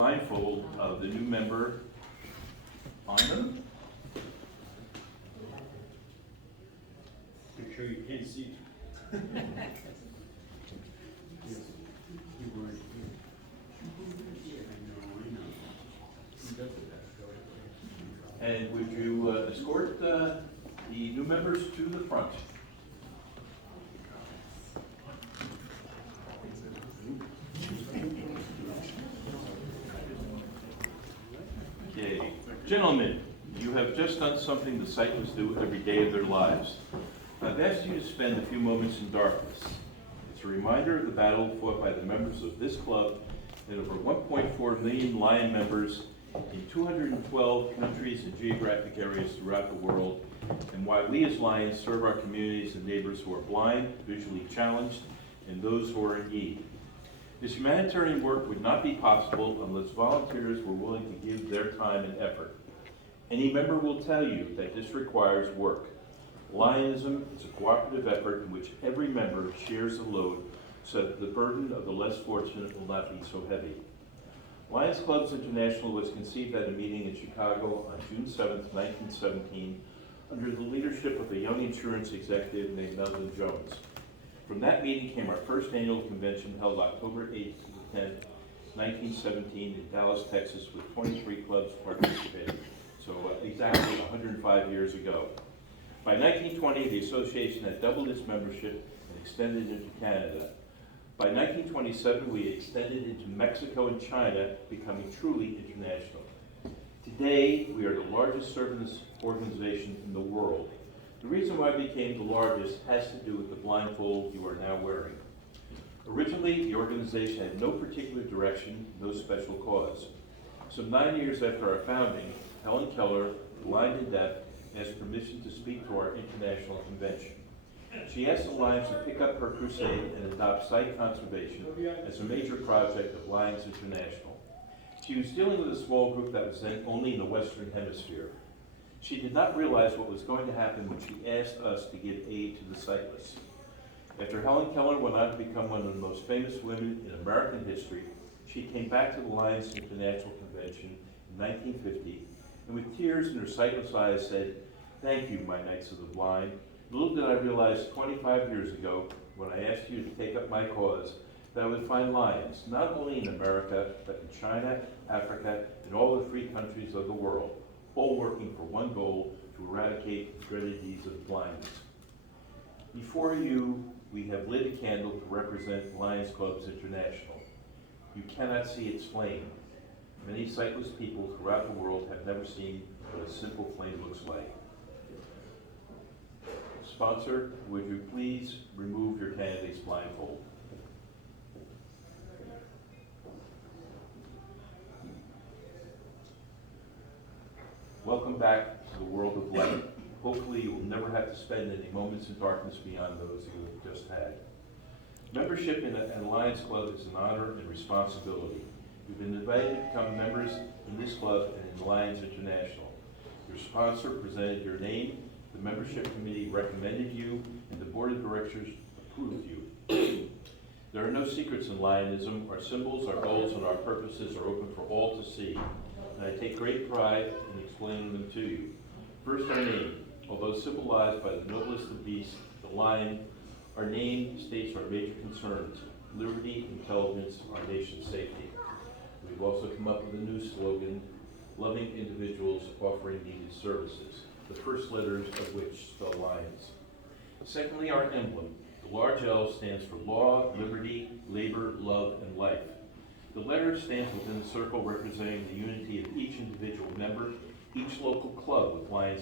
Blindfold of the new member on them. Make sure you can't see. And would you escort the new members to the front? Okay. Gentlemen, you have just done something the cyclists do every day of their lives. I've asked you to spend a few moments in darkness. It's a reminder of the battle fought by the members of this club and over 1.4 million Lion members in 212 countries and geographic areas throughout the world, and why we as Lions serve our communities and neighbors who are blind, visually challenged, and those who are in need. This humanitarian work would not be possible unless volunteers were willing to give their time and effort. Any member will tell you that this requires work. Lionism is a cooperative effort in which every member shares the load so that the burden of the less fortunate will not be so heavy. Lions Clubs International was conceived at a meeting in Chicago on June 7, 1917, under the leadership of a young insurance executive named Melvin Jones. From that meeting came our first annual convention held October 8th to 10th, 1917 in Dallas, Texas, with 23 clubs participating. So exactly 105 years ago. By 1920, the association had doubled its membership and extended into Canada. By 1927, we extended into Mexico and China, becoming truly international. Today, we are the largest service organization in the world. The reason why we became the largest has to do with the blindfold you are now wearing. Originally, the organization had no particular direction, no special cause. Some 9 years after our founding, Helen Keller, blind and deaf, asked permission to speak to our international convention. She asked the Lions to pick up her crusade and adopt sight conservation as a major project of Lions International. She was dealing with a small group that was then only in the Western Hemisphere. She did not realize what was going to happen when she asked us to give aid to the cyclists. After Helen Keller went on to become one of the most famous women in American history, she came back to the Lions International Convention in 1950, and with tears in her sightless eyes said, "Thank you, my Knights of the Blind. Little did I realize 25 years ago, when I asked you to take up my cause, that I would find lions, not only in America, but in China, Africa, and all the free countries of the world, all working for one goal, to eradicate the dreaded disease of blindness." Before you, we have lit a candle to represent Lions Clubs International. You cannot see its flame. Many sightless people throughout the world have never seen what a simple flame looks like. Sponsor, would you please remove your candidate's blindfold? Welcome back to the world of light. Hopefully you will never have to spend any moments in darkness beyond those you have just had. Membership in an Lions Club is an honor and responsibility. You've been invited to become members in this club and in Lions International. Your sponsor presented your name, the membership committee recommended you, and the board of directors approved you. There are no secrets in Lionism. Our symbols, our goals, and our purposes are open for all to see, and I take great pride in explaining them to you. First, our name. Although symbolized by the noblest of beasts, the lion, our name states our major concerns: liberty, intelligence, our nation's safety. We've also come up with a new slogan: loving individuals offering needed services, the first letters of which spell Lions. Secondly, our emblem. The large L stands for law, liberty, labor, love, and life. The letter stands within a circle representing the unity of each individual member, each local club with Lions